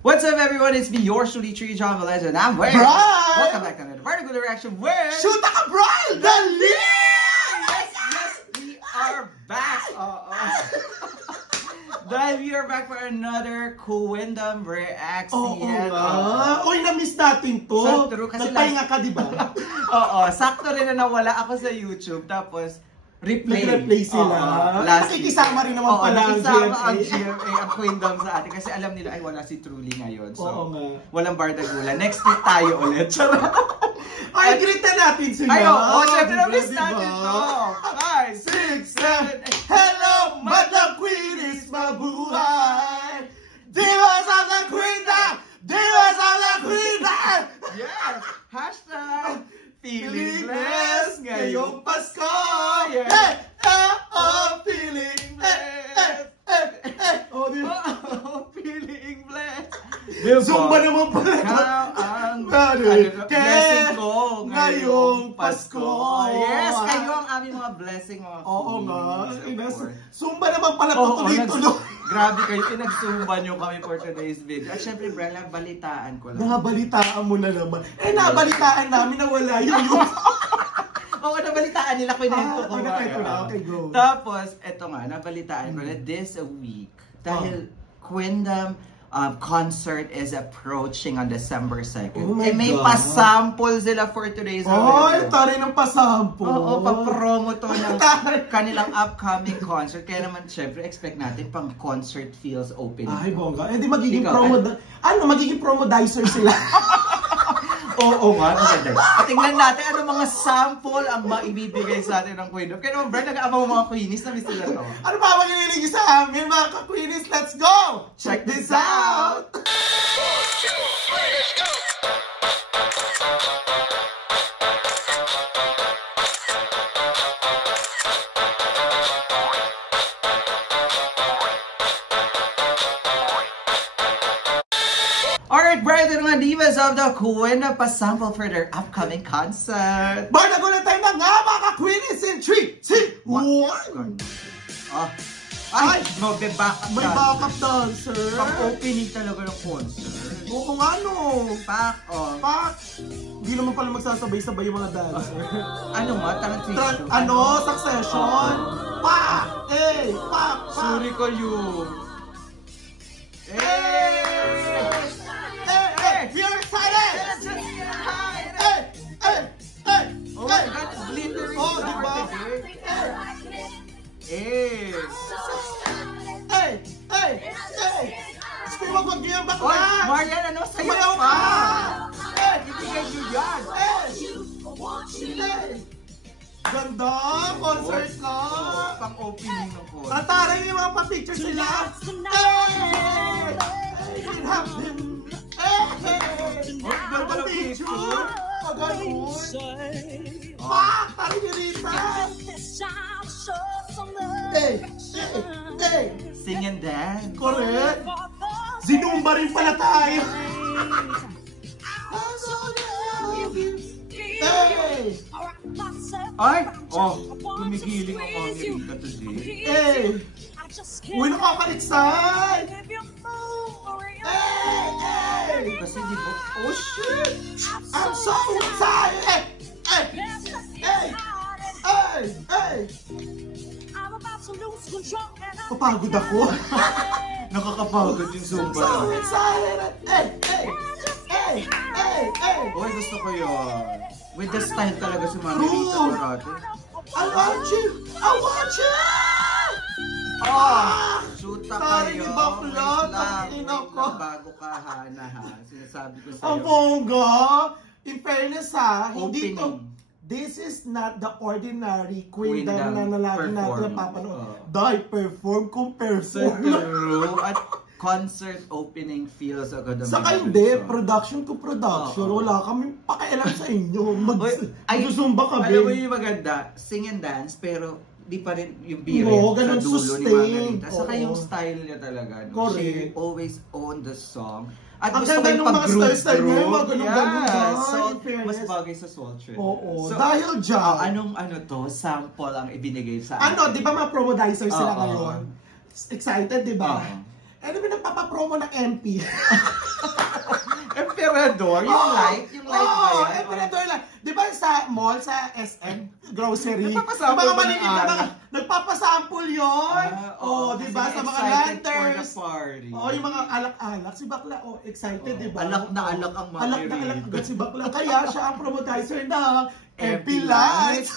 What's up, everyone? It's me, yours truly, Tree John Velez, and I'm Wayne. Welcome back to another Vertical Reaction where... Shoot ka, Brian! Dali! Yes, we are back! Dahil we are back for another Queendom Reaction. Uy, na-miss natin to. So true, kasi nagpahinga ka, di ba? Sakto rin na nawala ako sa YouTube. Tapos, Nag-replay sila. Nakikisama rin naman pala ang GMA, ang Queendom sa atin. Kasi alam nila, ay wala si Truly ngayon. So, walang Bardagula. Next week tayo ulit. Ay, greet na natin sila. Ay, syempre na-miss natin to. 5, 6, 7, 8. Hello, Madam Queen is mabuhay. Divas of the Queendom! Divas of the Queendom! Yes! Hashtag feeling blessed ngayong Pasko! Yeah. Feeling blessed! Feeling blessed! Zumba naman pala ito. Ang blessing ko ngayong Pasko. Yes, kayo ang aming mga blessing, mga oo nga. Zumba naman pala ito tuloy-tuloy. Grabe kayo, pinagsumba nyo kami for today's video. At syempre, Brella, balitaan ko lang. Nabalitaan mo na naman. Nabalitaan namin na wala yun. Oo, nabalitaan nila ko na ko. Okay, go. Tapos, eto nga, nabalitaan ko na this week. Dahil Queendom concert is approaching on December 2nd. Oh my may God. pa-sample sila for today's video. Ay, taray ng pa-sample. Oo, pa-promo to ng kanilang upcoming concert. Kaya naman, syempre, expect natin pang concert feels open. Ay, bongga. Hindi magiging magiging promodizer sila. Oo nga, maganda. At tingnan natin ano mga sample ang maibibigay sa atin ng Queendom. Kaya naman, Brad, nag-aamaw mga Queenies na miss nila to. Ano ba magiging sa amin, mga ka-Queenies? Let's go! Check this out! Let's go! Alright, Brian, ito mga divas of the Queendom pa-sample for their upcoming concert. Bardagulan tayo na nga, mga ka-Queenies in 3, 2, 1! Ay, no, may backup may backup dancer. Pang-opening talaga ng concert. Oo nga, no. Pak. Hindi naman pala magsasabay-sabay yung mga dancer. Ano nga, transition? Succession. Pak! Pak! Sorry kayo. We are excited! Oh my God, glittering diba? Gusto mo mag-game back na? Marian, ano sa'yo pa? Ibigay nyo yan. Ganda! Concert na! Pang-opening ng concert. Ataray yung mga pa-picture sila! It happened! Ganda ng picture! Pagano'n! Pak! Taray nyo rita! Sing and dance. Correct! Zinumba rin pala tayo! Ay! Tumigiling ang mga Rita today. Uy, nakaka-excite! Kasi di ba? Oh shit! I'm so excited! Papagod ako. Nakakapagod yung Zumba. So excited! Uy, gusto ko yun. With the style talaga si Mami Rita parate. I want you! I want you! Shoota kayo. Bakla, bago ka ha. Sinasabi ko sa'yo. Ang bongga! In fairness ha, hindi to. Opening. This is not the ordinary Queendom na lagi natin napapanood. Dahil perform kung perform. True. At concert opening feels agad ang saka hindi, production to production. Wala kaming pakialam sa inyo. Magsusumba kami. Alam mo yung maganda, sing and dance, pero di pa rin yung birit ganun sa dulo sustain. ni Margarita. Saka yung style niya talaga. No? Correct. She always owned the song. At ang gusto ko yung pag-group. So, mas bagay sa Soul Train. Oo. So, dahil dyan. Anong sample ang ibinigay sa atin? Di ba mga promodizer sila ngayon? Excited, di ba? Eh, di ba nagpapapromo ng MP? Emperador? Yung light? Yung light ba Oo, yan? Emperador lang. Di ba sa mall, sa SM, grocery? Nagpapasample Yung mga ba maliliit ng na mga, alak? nagpapasample yun. Di ba? Sa mga lanterns. Party. Yung mga alak-alak. Si Bakla, excited, di ba? Alak na alak ang mga Alak na alak agad si Bakla. Kaya siya ang promodizer ng MP Lights.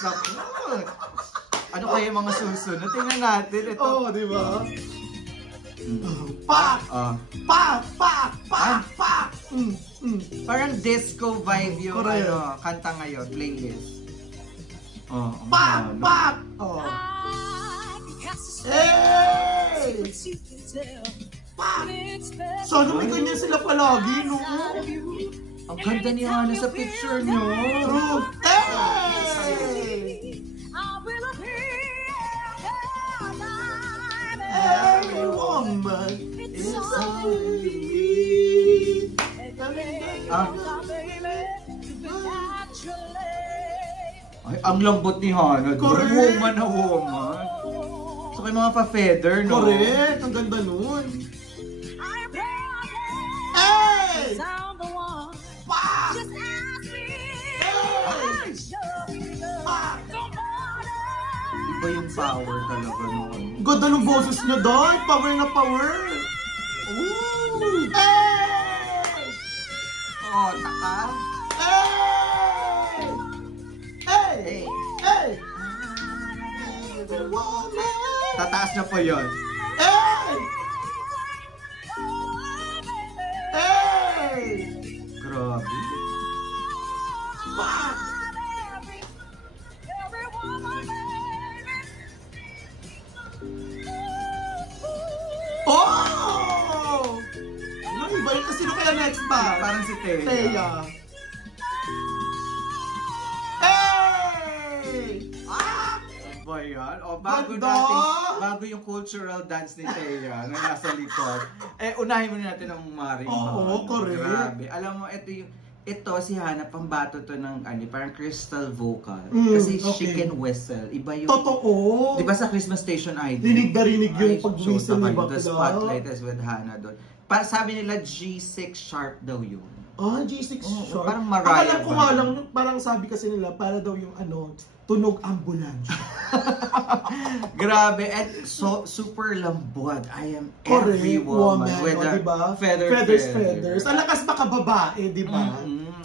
Ano kaya yung mga susunod? Tingnan natin. Ito. Di ba? Pak! Pak! Pak! Pak! Pak! Parang disco vibe yung Correct. kanta ngayon, playlist. Pak! Pak! Hey! Pak! Sana may ganyan sila palagi, no? Ang ganda ni Hana sa picture nyo. True! Hey! Every woman is only me. Ay, ang lambot ni Hana. Correct. Woman na woman. So may mga pa-feather, no? Correct! Ang ganda nun. Hey! Pak! Hey! Pak! Iba yung power talaga noon. Ganda ng boses niya, Day! Power na power! Ooh! Hey! Taka. Hey! Hey! Hey. Hey! Every woman! Tataas na po yun. Hey! Hey! Grabe. Pak! Oh! Ano iba yun? Sino kaya next ba? Parang si Thea. Thea. Hey! Ah! Ba yan? Ganda! Bago yung cultural dance ni Thea na nasa likod. Unahin muna natin ang Marimar. Oo, correct. Grabe. Alam mo, ito si Hana, pambato to ng parang crystal vocal. Mm, Kasi she okay. can whistle. Iba yung... Totoo! Di ba sa Christmas Station Idol? Rinig na rinig yung pag-whistle ni The Bakla. spotlight is with Hana doon. Sabi nila G6 sharp daw yun. G6 short. Parang Mariah Akala ko ba? nga lang, parang sabi kasi nila, para daw yung tunog ambulansya. Grabe, and so super lambot. I am Correct, every woman with a diba? feathers. Ang lakas baka babae, di ba?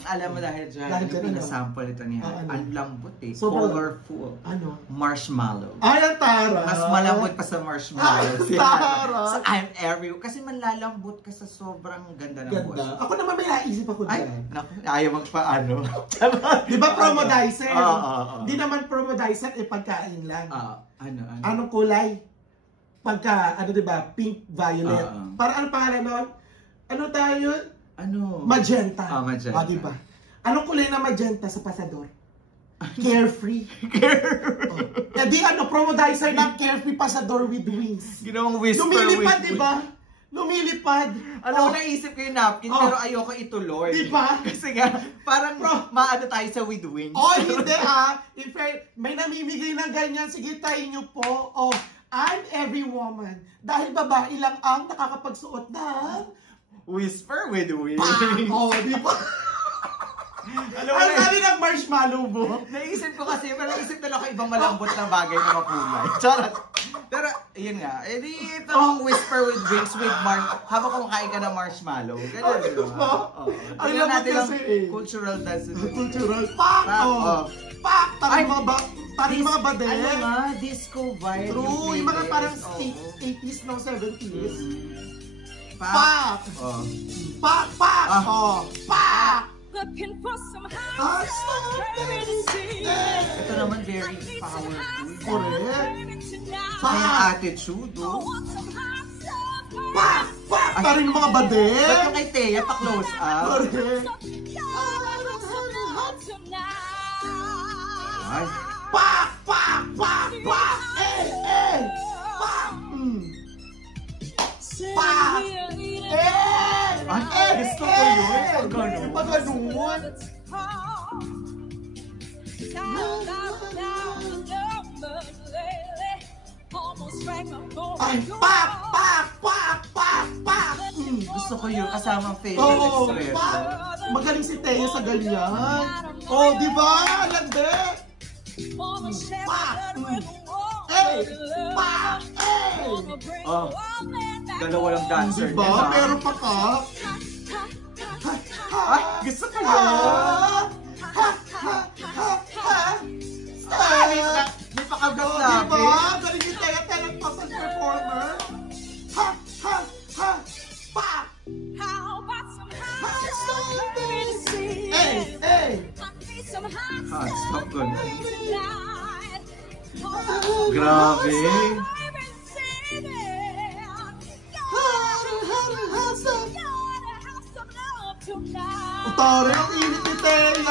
Alam mo dahil dyan, Dahil dyan, pinasample ito niya. ano? Ang lambot Sobrang- colorful. Ano? Marshmallow. Ay, ang tara! Mas malambot pa sa marshmallow. Ay, tara! So, I'm every... Kasi manlalambot ka sa sobrang ganda ng voice. Ganda. Ako naman may naisip ako Ay, dyan. naku, ayaw magpaano. Di ba promodizer? Oo. Di naman promodizer, pagkain lang. Ano? Anong kulay? Pagka, di ba, pink, violet. Para ano pangalan nun? Ano tayo? Ano? Magenta. Magenta. Di ba? Anong kulay na magenta sa pasador? Carefree. Promodizer na carefree pasador with wings. Ginawang whisper Lumilipad, with di ba? Lumilipad. Alam mo, naisip ko yung napkin, pero ayoko ituloy. Di ba? Kasi nga, parang maano tayo sa with wings. Hindi If may namimigay ng ganyan, sige tayo nyo po. I'm every woman. Dahil babae lang ang nakakapagsuot ng Whisper with wings. di ba? Alam mo, Ang sabi ng marshmallow mo. naisip ko kasi, pero naisip na ako ibang malambot na bagay na makulay. Charot. Pero, yun nga, ito whisper with wings with habang kumakain ka ng marshmallow. Ganun, Di ba? Ang Tingnan lambot natin ang kasi cultural dance. Cultural. Pak! Pak! Parang mga badel. Ano nga, disco vibe. True. Yung mga parang Oo. 80s no 70s. Pak! Pak! Pak! Pak! Pak! Looking for some Ah, house. Ito naman very powerful. Correct. May Pak! attitude, Pak! Pak! Parang yung mga badel. Ba't yung kay Thea pa-close up? Correct. Ay, Pak! Pak! Pak! Pak! Pak! Pak! gusto ko yun. Pag ganun. Ay, pak, pak, pak, pak, pak. Gusto ko yun, kasama facial Oo, expression. pak. Magaling si Teo sa ganyan. Oh, di ba? Lande. Pak. Eh, pak. Eh. Oh, dalawa lang dancer Diba? nila. Meron pa ka? Ay, gusto ko yun. May pakagat na. Diba? Galing ni Teo, talent total performer. Ha, ha, ha. Pa! Eh, eh. Stop ko. Grabe. Utari, ang init ni Tea!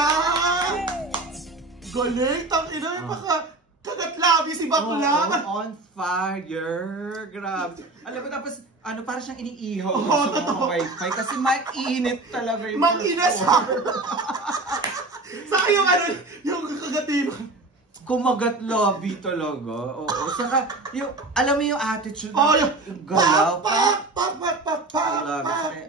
Galing, tangina, kagat labi si bakla. On fire. Grabe. Alam mo, tapos, ano, parang siyang iniihaw Oo, sa totoo. mga wifi kasi mainit talaga yung Mag-inas ha! Saka yung ano, yung kagatiba. kumagat lobby talaga. Oo. Saka, yung, alam mo yung attitude Oh, na yung galaw. pak.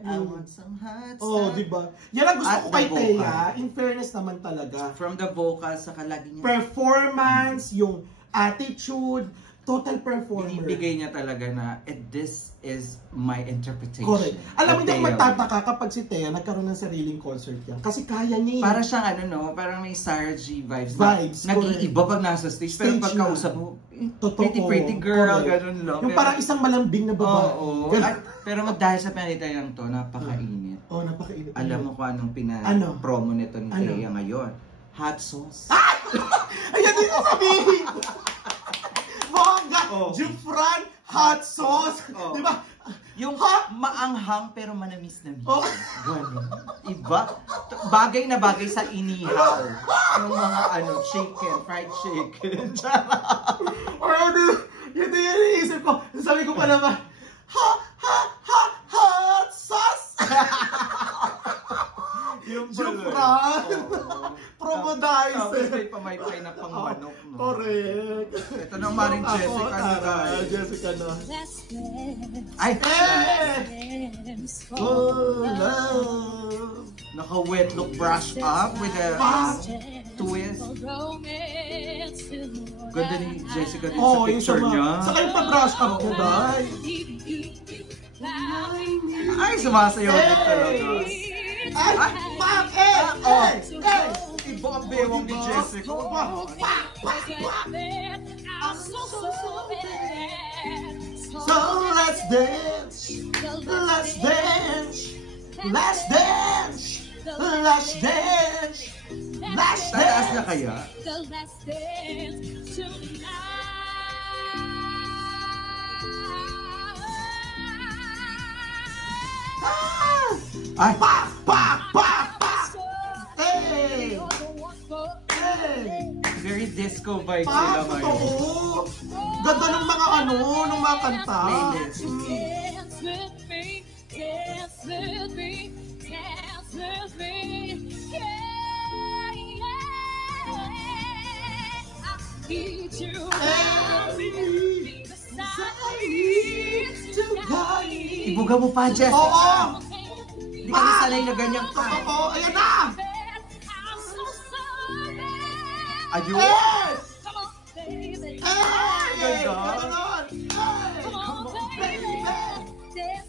I want some hot Oh, stuff. diba? Yan ang gusto At ko kay the vocal. Tea. In fairness naman talaga. From the vocals, saka lagi niya Performance, yung attitude, total performer. binibigay niya talaga na this is my interpretation. Correct. Alam mo, of hindi Teo. magtataka kapag si Tea nagkaroon ng sariling concert yan. Kasi kaya niya eh. Para siyang ano no, parang may Sarah G vibes. Vibes, Nag-iiba pag nasa stage. Pero Stage pagkausap mo, Totoo. pretty girl, Correct. ganun lang. Yung parang isang malambing na babae. Oo. Pero dahil sa pinalitan lang to, napakainit. Oh, napakainit. Alam mo kung anong Ano? promo nito ni Ano? Tea ngayon? Hot sauce. Ayan din yung sabihin! Bongga! Oh. Jufran hot sauce! Oh. Di ba? Yung maanghang pero manamis-namis. Oh. Ganun. Iba. Bagay na bagay sa inihaw. Yung mga chicken, fried chicken. Or ano, yun din yung iniisip ko. Sabi ko pa naman, hot sauce! Yung Jufran! Tapos Promodizer! may pamaypay na pang manok. No? Correct. Ito na maring Jessica na tayo. Jessica na. Ay! Oh, love. Naka-wet look brush up with a twist. Ganda ni Jessica din sa Oh, yung picture sama. niya. Saka yung pa-brush up niya, dahil. Ay, sumasayaw din talaga. Ay, pak! Iba ang bewang ni Jessica. So let's dance, let's dance, let's dance, let's dance, let's Tataas na dance. kaya? Ay! Pak, pak, pak, pak. Hey, hey. Very disco vibes Pak, sila ngayon. totoo. Ganda ng mga ng mga kanta. Playlist. Ibuga mo pa, Jess. Oo! Hindi kami sanay na ganyan ka. Totoo! Ayan na! Ayun. Hey! Ganda. Ganon! Hey! Come on, baby!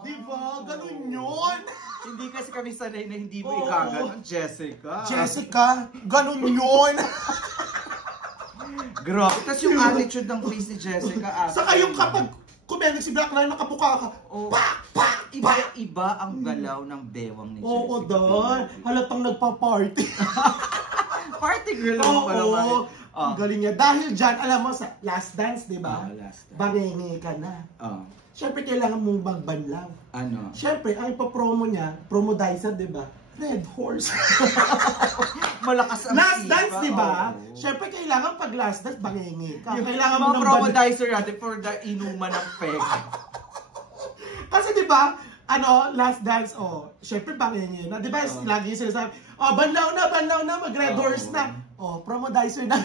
Diba? Ganun yun! Hindi kasi kami sanay na hindi mo Oo. ikaganon, Jessica. Jessica, ganun yun! Grabe. Tapos yung attitude ng face ni Jessica. Saka yung kapag kumelik si Black Lion, nakabuka ka. Oh, Pak! Pak! iba ang galaw ng bewang ni Jessica. Oo, dahil halatang nagpa-party. Party girl lang pala. Oo, Oh. ang galing niya. Dahil dyan, alam mo, sa Last Dance, di ba? Last time. Bangingi ka na. Oh. Siyempre, kailangan mong magbanlaw. Ano? Siyempre, ang ipapromo niya, promodizer, di ba? Red Horse. Malakas ang Last sipa. dance, di ba? Oo. Siyempre, kailangan pag last dance, bangingi ka. Yung Kailangan mo mga ng promodizer natin for the inuman ng peg. Kasi di ba, last dance, syempre bangingi na. Di ba, lagi yung sinasabi, banlaw na, mag-Red Horse na. Promodizer na.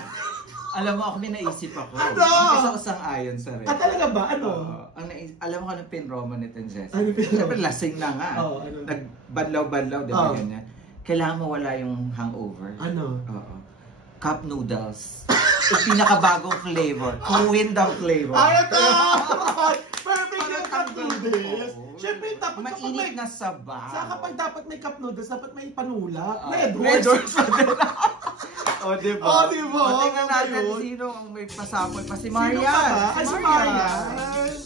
Alam mo, ako may naisip ako. Ano? Kasi ako sang-ayon sa rin. Talaga ba? Ano? Alam mo anong pinroma ni Jessica? Ano pinroma? Siyempre, lasing na nga. Ano? Nagbadlaw-badlaw, di ba ganyan? Kailangan mawala yung hangover. Ano? Oo. Cup noodles. Yung pinakabagong flavor. Kuwindang flavor. Ay, ito! Perfect yung cup noodles. Siyempre, dapat mainit na sabaw. kapag dapat may cup noodles, dapat may panula. Red Red Horse. O, diba? diba? O, tingnan natin Ayun. sino ang may pasapoy pa. Si Sino Marian. pa ba? Ay, si Marian.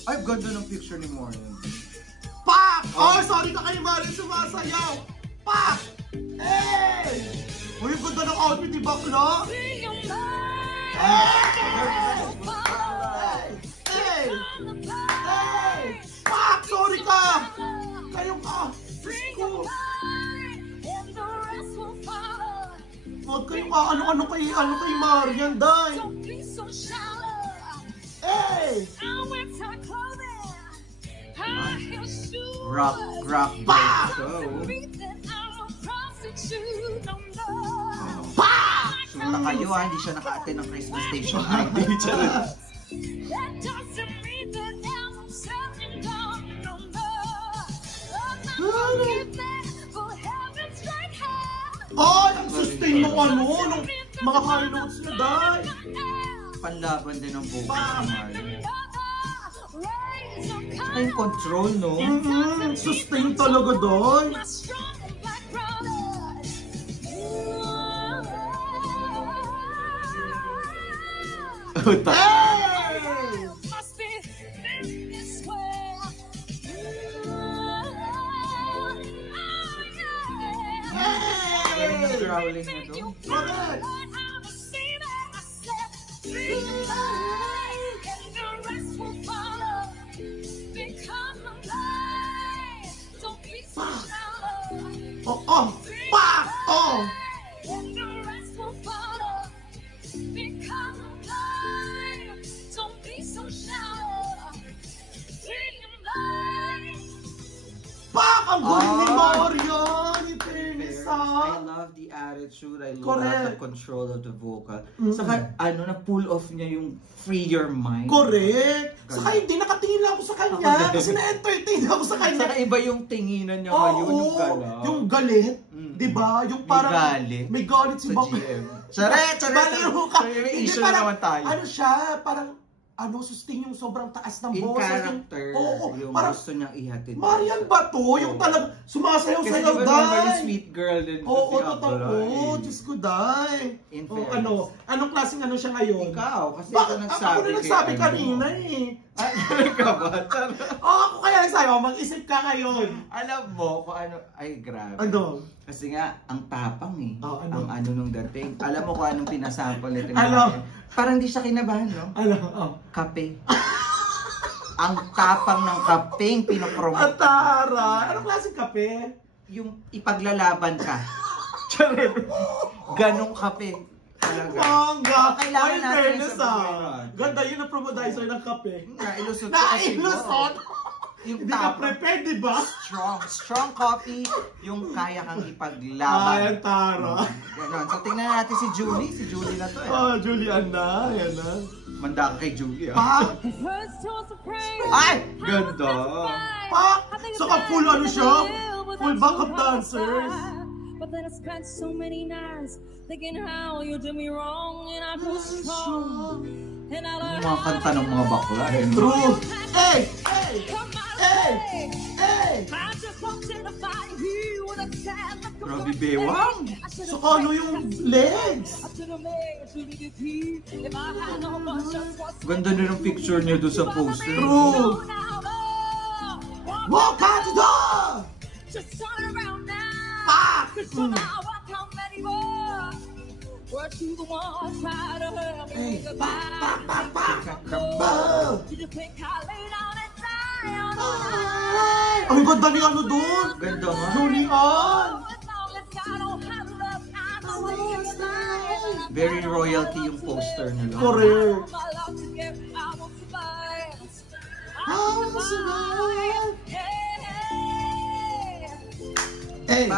Ay, ganda ng picture ni Marian. Pak! Sorry ka kay Marian, sumasayaw. Pak! Hey! Uy, ang ganda ng outfit ni Bakla. Hey! Hey! Hey! Pak! Sorry ka! Kayong Diyos ko. Huwag kayong ano kay Marian, day. Hey! Rock, Bah! go. Pak! Sunta kayo hindi siya naka-attend ng Christmas Station ID. Ang sustain mo nung mga high notes niya, day. Panlaban din ang vocals Bah! ni Marian. Saka yung control, no? Sustain talaga, day. Hey! Yung growling na to. Correct! Pak! Pak! Ang galing ni Marian! In fairness, I love the attitude. I love Correct. the control of the vocal. Saka, na-pull off niya yung free your mind. Correct! Saka hindi nakatingin lang ako sa kanya kasi na-entertain ako sa kanya. Saka iba yung tinginan niya ngayon, yung galaw. Yung galit. Diba? Yung parang may galit si sa Bak. GM. Charet! Baliw ka. May Hindi, issue parang, naman tayo. Ano siya, parang, sustain yung sobrang taas ng In boses. character, yung parang, gusto niyang ihatid. Marian ba to? Yung talagang sumasayaw-sayaw, Kasi di ba normally day. sweet girl din. Oo, totoo. Diyos ko, day. In Anong klaseng siya ngayon? Ikaw, kasi Bakit? ito Ako na nagsabi kanina eh. Ay, talaga ba? Ako kaya nagsabi, mag-isip ka ngayon. Alam mo kung ano, ay grabe. Ano? Kasi nga, ang tapang eh. Ano? Ang nung dating. Alam mo kung anong pinasample nito. Ano? Parang di siya kinabahan, no? Kape. Ang tapang ng kapeng pinopromote. Atara! Anong klaseng kape? Yung ipaglalaban ka. Ganong kape. Talaga. Mangga! Kailangan Ay, natin fairness sa buhay. Ganda yun ang promodizer ng kape. Nailusot ko kasi mo. Nailusot! Yung Hindi ka tapang. prepared, di ba? Strong coffee, yung kaya kang Ay, ipaglaban. ang tara. Ganon. So tingnan natin si Julie. Si Julie na to eh. Julian na. Yan na. Manda ka kay Julie ah. Pak! Ay! Ganda! Pak! Saka full siya? Full backup dancers. But then I spent so many nights thinking how you did me wrong and I grew strong and I learned Yung mga kanta ng mga bakla eh. True! Hey! Hey! Hey! Hey! I just wanted to find you with a sad look of Grabe bewang! So ano yung legs? Ganda na ng picture niya doon sa poster. True! Walk out the door! Just turn around now. Pak! Now I come anymore. Were you the one trying to hurt Hey! me Pak! Pak! goodbye? Pak! Pak! Did you think I lay down and die on Ay! Ang ganda ni ano doon? Ganda nga. Julian! as long as Very royalty yung poster nila. Correct. My love to give, I will survive. I will survive. Hey,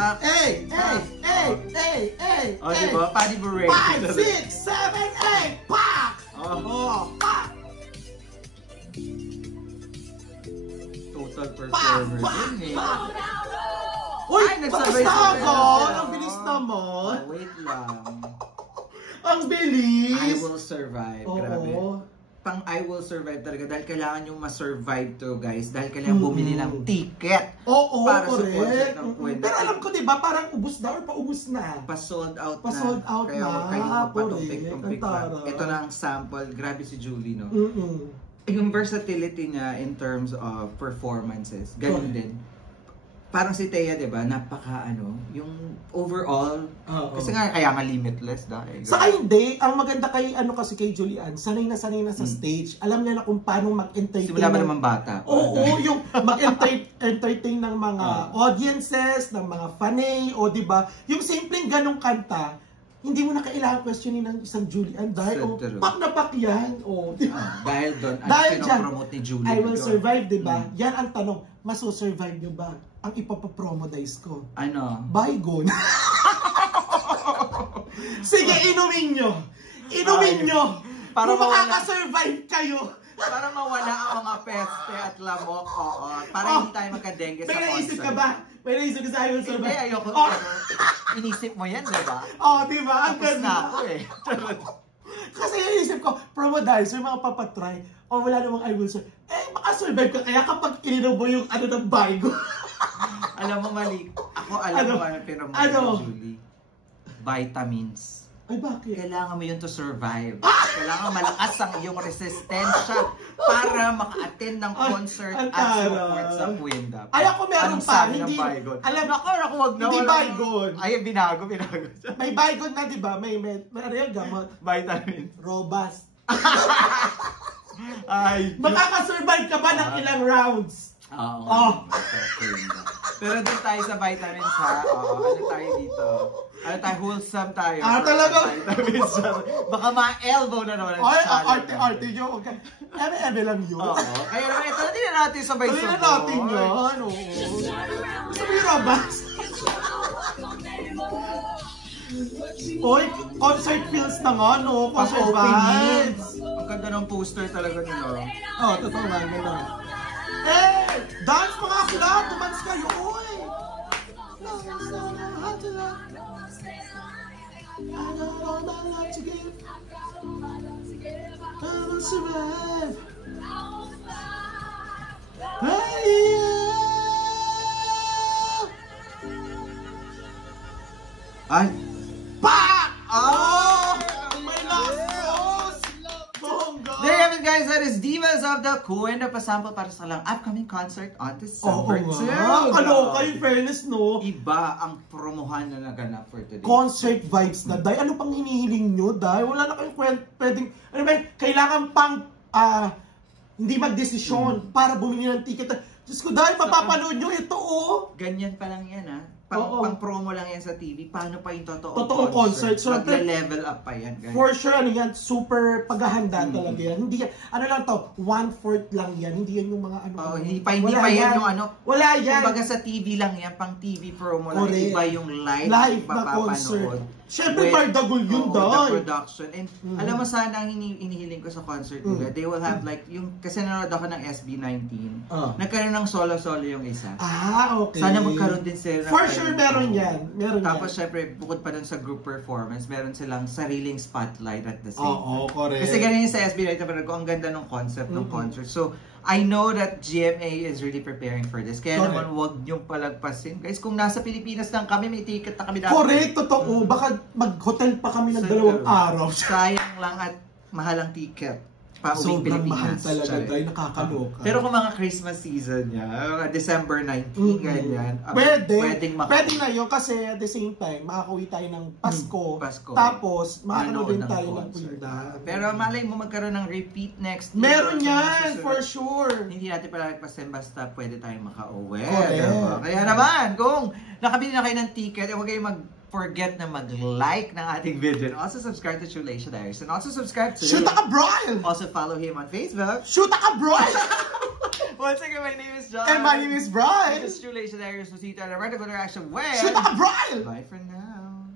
Hey, hey. O, diba? Paddy Beret. 5, 6, 7, 8, pak! Oh, Pak! total performer din eh. Uy, Ay, nagsabay basta sila. ako! Ang bilis naman! Oh, wait lang. Ang bilis! I will survive. Oo. Grabe. Pang I will survive talaga dahil kailangan yung ma-survive to, guys. Dahil kailangan bumili ng ticket. Oo, para sa concert correct. ng Kwenda. Pero alam ko, di ba, parang ubus na or paubos na. Pa-sold out na. Pa-sold out Kaya na. kayo Correct. magpatumpik-tumpik Ang na. tara. Ito na ang sample. Grabe si Julie, no? Mm-mm. Yung versatility niya in terms of performances, ganun din. Parang si Thea, di ba, yung overall, kasi nga, kaya nga limitless dahil. Saka hindi, ang maganda kay kay Julian, sanay na sa stage. Alam niya na kung paano mag-entertain. Simula ba naman bata? Oo, yung mag-entertain ng mga audiences, ng mga fanay, o di ba? Yung simpleng ganong kanta, hindi mo na kailangan questionin ng isang Julian dahil pak na pak yan. Dahil doon, dahil pinopromote ni Julie. I will survive, di ba? Yan ang tanong, maso-survive nyo ba ang ipapapromodize ko? Ano? Bygone. Sige, inumin nyo. Inumin nyo. Para Kung makaka-survive kayo. Para mawala ang mga peste at lamok, oo. Para hindi tayo magka-dengue sa May concert. naisip ka ba? May naisip ka sa I will Hindi, survive? ayoko. Inisip mo yan, di ba? Di ba? Ang Tapos na ganda. ako eh. Kasi yung isip ko, promodizer, mga papatry, wala namang I will survive. Makasurvive ka. Kaya kapag ininom mo yung ng Bygo. Alam mo, mali. Ako alam mo ano pinomote ni Julie. Vitamins. Ay, bakit? Kailangan mo yun to survive. Kailangan malakas ang iyong resistensya para maka-attend ng concert at support sa Kwenda. Ay, ako meron Anong pa. sabi ng Hindi, Bygone? alam Naku, wag na. Hindi wala. Bygone. Ay, binago. May Bygone na, di ba? May ano yung gamot? Vitamins. Robust. Ay. Makakasurvive ka ba ng ilang rounds? Oo. Pero doon tayo sa vitamins, ha? Ano tayo dito? Ano tayo? Wholesome tayo. Talaga? Vitamins. Baka ma-elbow na naman. Ay, arte nyo. Okay. Eme lang yun. Oo. Kaya naman, ito na din na natin sabay-sabay. Ito na natin yun. Gusto mo yung robust? Oy, concert feels na nga, no? Concert vibes. Ang ganda ng poster talaga nila. Totoo nga, gano'n. Dance mga akla! Tumans kayo, oy! I got all my life to give. I will survive. Hey, Ay! Pak! My last rose! Bongga! There you have it, guys. That is Divas of the Kwenda Pasample para sa lang upcoming concert on December 2. Kayo, fairness, no? Iba ang promohan na naganap for today. Concert vibes na, Day. Ano pang hinihiling nyo, Day? Wala na kayong pwedeng, kailangan pang, hindi magdesisyon para bumili ng ticket. Diyos ko, Day, mapapanood nyo ito, oh! Ganyan pa lang yan, ha? Pang-promo lang yan sa TV. Paano pa yung totoong concert? So, level up pa yan, guys. For sure, yan, super paghahanda talaga yan. Hindi yan, lang to, 1/4 lang yan. Hindi yan yung mga hindi pa yan yung Wala yan. Kumbaga sa TV lang yan, pang TV promo lang. Correct. Iba yung live na concert. Siyempre, Bardagul yun, the Day. production. And alam mo sana ang inihiling ko sa concert nila, they will have like, kasi nanonood ako ng SB19, nagkaroon ng solo-solo yung isa. Okay. Sana magkaroon din sila. For sure, meron yan. Tapos syempre, bukod pa dun sa group performance, meron silang sariling spotlight at the same time. Correct. Kasi ganun yung sa SB19, ko ang ganda ng concept ng concert. So, I know that GMA is really preparing for this. Kaya naman, huwag niyong palagpasin. Guys, kung nasa Pilipinas lang kami, may ticket na kami dapat. Correct, totoo. Baka mag-hotel pa kami ng 2 araw. Sayang lang at mahalang ticket. Sobrang mahal Pilipinas. talaga, Day. Nakakaloka. Pero kung mga Christmas season niya, December 19, ganyan. Pwede na yun kasi at the same time, makakauwi tayo ng Pasko. Tapos, makakanood din tayo ng Kwenda. Pero malay mo magkaroon ng repeat next year. Meron yan, for sure. Hindi natin palagpasin basta pwede tayong makauwi. Correct. Kaya naman, kung nakabili na kayo ng ticket, huwag kayong forget na mag-like ng ating video and also subscribe to Chulation Diaries and also subscribe to Shoot ka, Broil! Also follow him on Facebook. Shoot ka, Broil! Once again, my name is John. And my name is Broil. This is Chulation Diaries. We'll see you on a regular reaction with... Shoot ka, Broil! Bye for now.